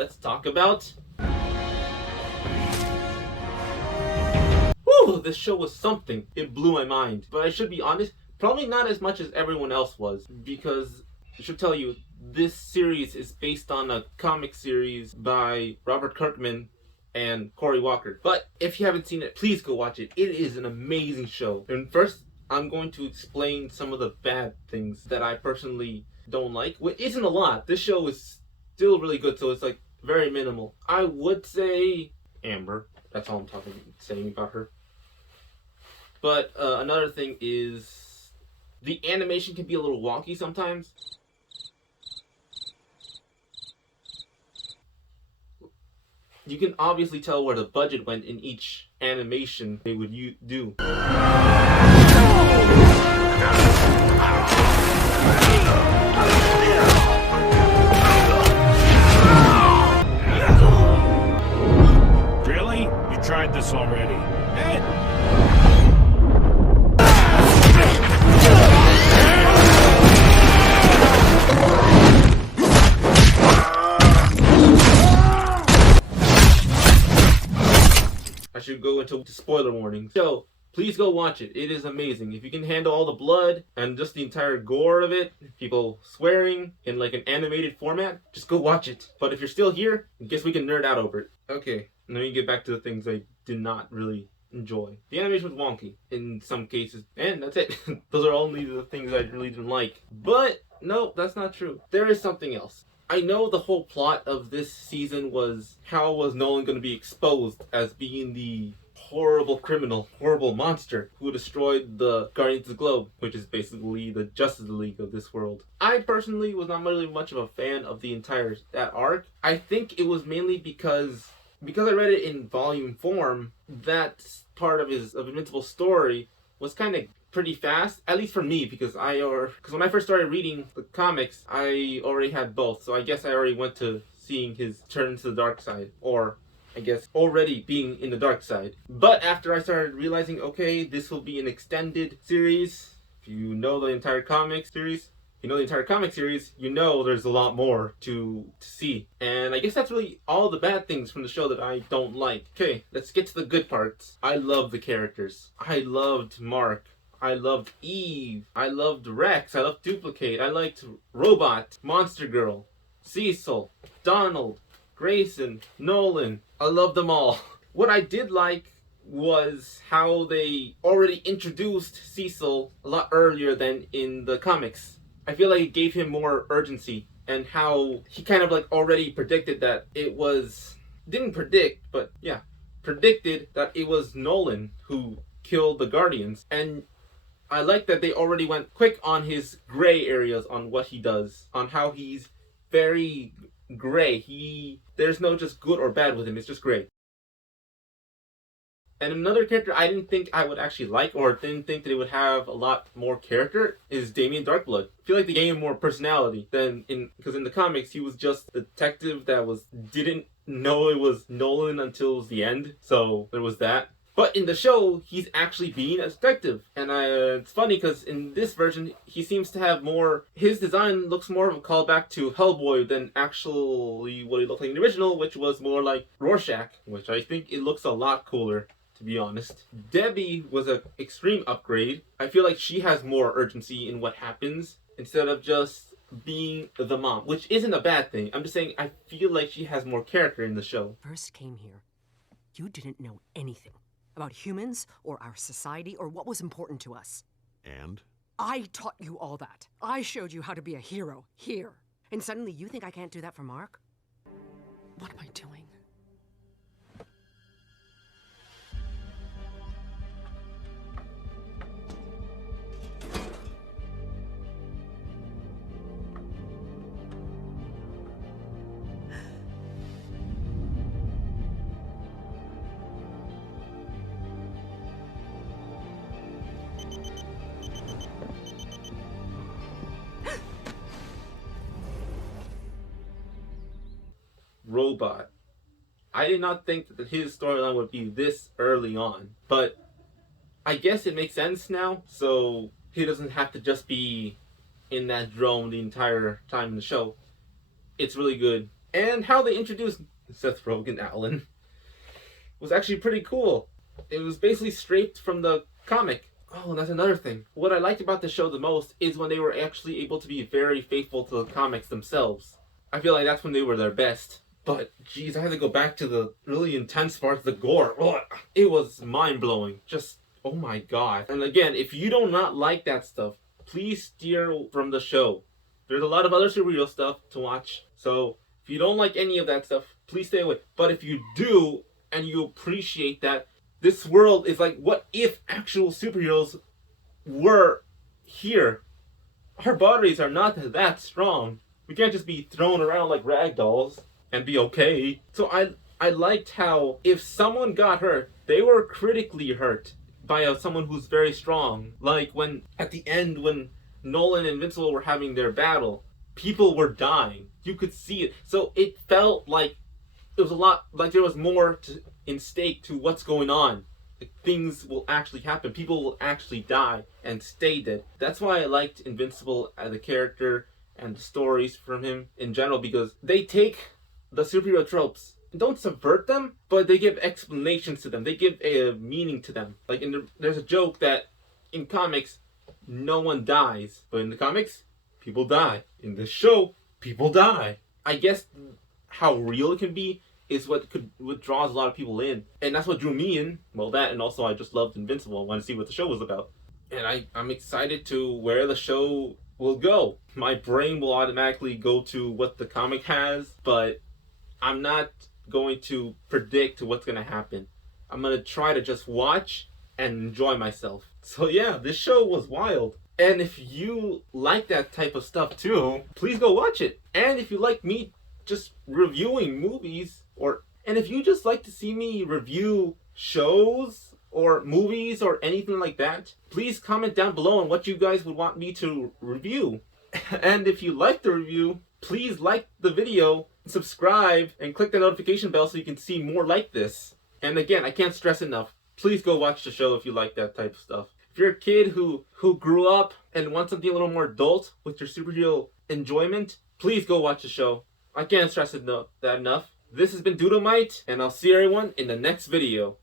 let's talk about... Woo! This show was something. It blew my mind. But I should be honest, probably not as much as everyone else was, because I should tell you, this series is based on a comic series by Robert Kirkman and Cory Walker. But if you haven't seen it, please go watch it. It is an amazing show. And first, I'm going to explain some of the bad things that I personally don't like. Which isn't a lot. This show is still really good, so it's like very minimal. I would say Amber. That's all I'm saying about her. But another thing is the animation can be a little wonky sometimes. You can obviously tell where the budget went in each animation they would do. Really? You tried this already? I should go into spoiler warnings. So, please go watch it. It is amazing. If you can handle all the blood and just the entire gore of it, people swearing in like an animated format, just go watch it. But if you're still here, I guess we can nerd out over it. Okay, let me get back to the things I did not really enjoy. The animation was wonky in some cases, and that's it. Those are only the things I really didn't like. But no, that's not true. There is something else. I know the whole plot of this season was how was Nolan going to be exposed as being the horrible criminal, horrible monster who destroyed the Guardians of the Globe, which is basically the Justice League of this world. I personally was not really much of a fan of the entire that arc. I think it was mainly because I read it in volume form. That part of Invincible story was kind of pretty fast, at least for me, because when I first started reading the comics, I already had both, so I guess I already went to seeing his turn to the dark side, or I guess already being in the dark side. But after I started realizing, okay, this will be an extended series, if you know the entire comic series, you know there's a lot more to see. And I guess that's really all the bad things from the show that I don't like. Okay, let's get to the good parts. I love the characters. I loved Mark. I loved Eve. I loved Rex. I loved Duplicate. I liked Robot, Monster Girl, Cecil, Donald, Grayson, Nolan. I loved them all. What I did like was how they already introduced Cecil a lot earlier than in the comics. I feel like it gave him more urgency, and how he kind of like already predicted that it was... predicted that it was Nolan who killed the Guardians. And I like that they already went quick on his gray areas on what he does, on how he's very gray. There's no just good or bad with him, it's just gray. And another character I didn't think I would actually like, or didn't think that it would have a lot more character, is Damien Darkblood. I feel like they gave him more personality because in the comics he was just a detective that didn't know it was Nolan until the end, so there was that. But in the show, he's actually being a detective. And it's funny because in this version, he seems to have more... His design looks more of a callback to Hellboy than actually what he looked like in the original, which was more like Rorschach, which I think it looks a lot cooler, to be honest. Debbie was an extreme upgrade. I feel like she has more urgency in what happens instead of just being the mom, which isn't a bad thing. I'm just saying I feel like she has more character in the show. First came here, you didn't know anything about humans or our society or what was important to us. And? I taught you all that. I showed you how to be a hero here. And suddenly you think I can't do that for Mark? What am I doing? Robot. I did not think that his storyline would be this early on, but I guess it makes sense now, so he doesn't have to just be in that drone the entire time in the show. It's really good And how they introduced Seth Rogen, Alan, was actually pretty cool. It was basically straight from the comic. Oh, and that's another thing. What I liked about the show the most is when they were actually able to be very faithful to the comics themselves. I feel like that's when they were their best. But, geez, I had to go back to the really intense parts, the gore. Ugh. It was mind-blowing. Just, oh my god. And again, if you do not like that stuff, please steer from the show. There's a lot of other superhero stuff to watch. So, if you don't like any of that stuff, please stay away. But if you do, and you appreciate that, this world is like, what if actual superheroes were here? Our bodies are not that strong. We can't just be thrown around like rag dolls and be okay. So I liked how if someone got hurt, they were critically hurt by someone who's very strong. Like when at the end when Nolan and Invincible were having their battle, people were dying. You could see it. So it felt like it was a lot like there was more in stake to what's going on. Like, things will actually happen. People will actually die and stay dead. That's why I liked Invincible as a character and the stories from him in general, because they take the superhero tropes, don't subvert them, but they give explanations to them. They give a meaning to them. Like there's a joke that in comics, no one dies, but in the comics, people die. In the show, people die. I guess how real it can be is what draws a lot of people in, and that's what drew me in. Well, that, and also I just loved Invincible. I wanted to see what the show was about, and I'm excited to where the show will go. My brain will automatically go to what the comic has, but I'm not going to predict what's going to happen. I'm going to try to just watch and enjoy myself. So yeah, this show was wild. And if you like that type of stuff too, please go watch it. And if you like me just reviewing movies, and if you just like to see me review shows or movies or anything like that, please comment down below on what you guys would want me to review. And if you like the review, please like the video, subscribe, and click the notification bell so you can see more like this. And again, I can't stress enough, please go watch the show if you like that type of stuff. If you're a kid who grew up and wants something a little more adult with your superhero enjoyment, please go watch the show. I can't stress that enough. This has been Doodle, and I'll see everyone in the next video.